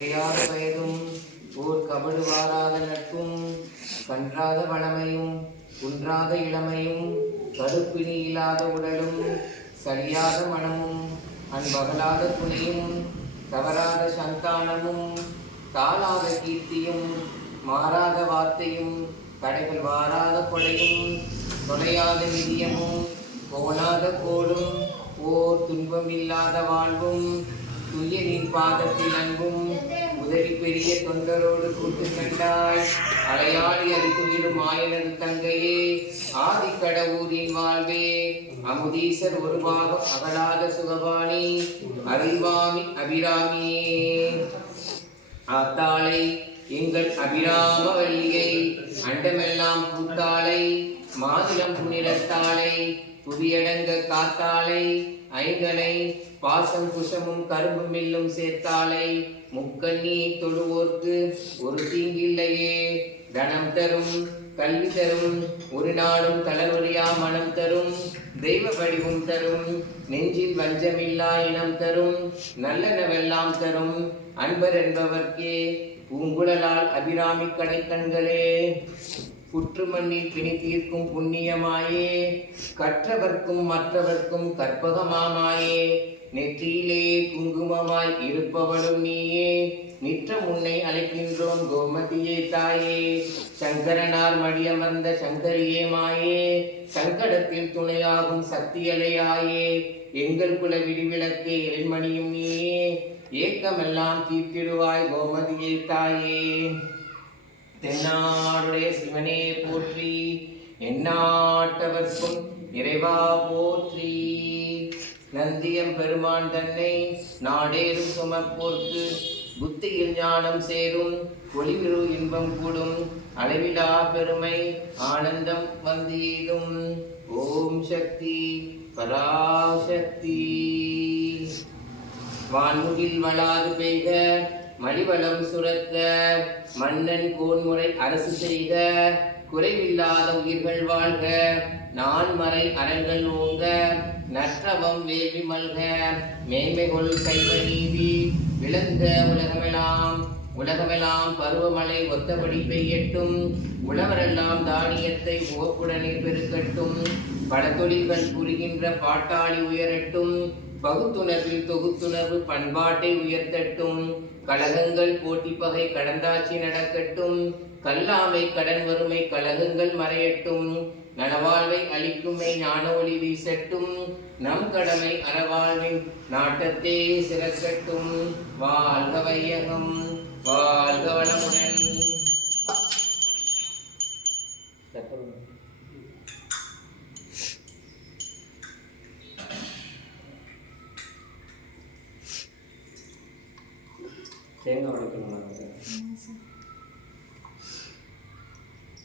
வயதும் ஓர் கபடு வாராத நட்பும் கன்றாத வளமையும் குன்றாத இளமையும் கடுப்பினி இல்லாத உடலும் சரியாத மனமும் அன்பகலாத துணியும் தவறாத சந்தானமும் தாளாத கீர்த்தியும் மாறாத வார்த்தையும் கடைகள் வாராத கொடையும் தொலையாத நிதியமும் போனாத கோடும் ஓர் துன்பம் இல்லாத வாழ்வும் துயரின் பாதத்தில் அன்பும் உதவி பெரிய தொண்டரோடு கூட்டு கண்டாய் அலையாளி அறித்துயிரும் ஆயனது தங்கையே ஆதிக்கடவுரின் வாழ்வே அமுதீசர் ஒரு பாகம் அகலாத சுகபாணி அறிவாமி அபிராமியே ஆத்தாளை எங்கள் அபிராம வல்லியை அண்டமெல்லாம் பூத்தாளை மாதுளம் புனிரத்தாளை புவியடங்க காத்தாளை ஐங்கனை பாசம் குஷமும் கரும்பும் மில்லும் சேர்த்தாளை முக்கண்ணியை தொடுவோர்க்கு ஒரு தீங்கில்லையே தனம் தரும் கல்வி தரும் ஒரு நாளும் தளர்வறியா மனம் தரும் தெய்வ வடிவும் தரும் நெஞ்சில் வஞ்சமில்லா இனம் தரும் நல்லனவெல்லாம் தரும் அன்பர் என்பவர்க்கே பூங்குழலால் அபிராமி கடை கண்களே புற்று மண்ணில் பிணி தீர்க்கும் புண்ணியமாயே கற்றவர்க்கும் மற்றவர்க்கும் கற்பகமாமாயே நெற்றியிலே குங்குமமாய் இருப்பவளும் நீயே நிற்ற முன்னை அழைக்கின்றோம் கோமதியே தாயே சங்கரனார் மடியமர்ந்த சங்கரியே மாயே சங்கடத்தில் துணையாகும் சக்தியலையாயே எங்கள் குல விடிவிளக்கே எழில்மணியும் நீயே ஏக்கமெல்லாம் தீர்த்திடுவாய் கோமதியே தாயே தென்னாடுடைய சிவனே போற்றி எந்நாட்டவர்க்கும் இறைவா போற்றி நந்தியம் பெருமான் தன்னை நாடேறும் சுமப்போர்க்கு புத்தியில் ஞானம் சேரும் ஒளிவிரு இன்பம் கூடும் அளவிலா பெருமை ஆனந்தம் வந்து எய்தும் ஓம் சக்தி பராசக்தி வான்முகில் வளாது பெய்க மலிவளம் சுரக்க மன்னன் கோன்முறை அரசு செய்க குறைவில்லாத உயிர்கள் வாழ்க நான்மறை அறங்கள் ஓங்க நற்றவம் வேள்வி மல்க மேன்மைகொள் சைவ நீதி விளங்க உலகமெல்லாம் பருவமழை ஒத்தபடி பெய்யட்டும் உழவரெல்லாம் தானியத்தை ஓப்புடனே பெருக்கட்டும் படத்தொழில்கள் புரிகின்ற பாட்டாளி உயரட்டும் பகுத்துணர்வில் தொகுத்துணர்வு பண்பாட்டை உயர்த்தட்டும் கழகங்கள் போட்டி பகை கடந்தாட்சி நடக்கட்டும் கல்லாமை கடன் வறுமை கழகங்கள் மறையட்டும் நனவாழ்வை அளிக்குமை ஞான ஒளி வீசட்டும் நம் கடமை அறவாழ்வின் நாட்டத்தே சிறக்கட்டும் வாழ்க வையகம் வாழ்க வளமுடன் தேங்காய் உடைக்கணும்.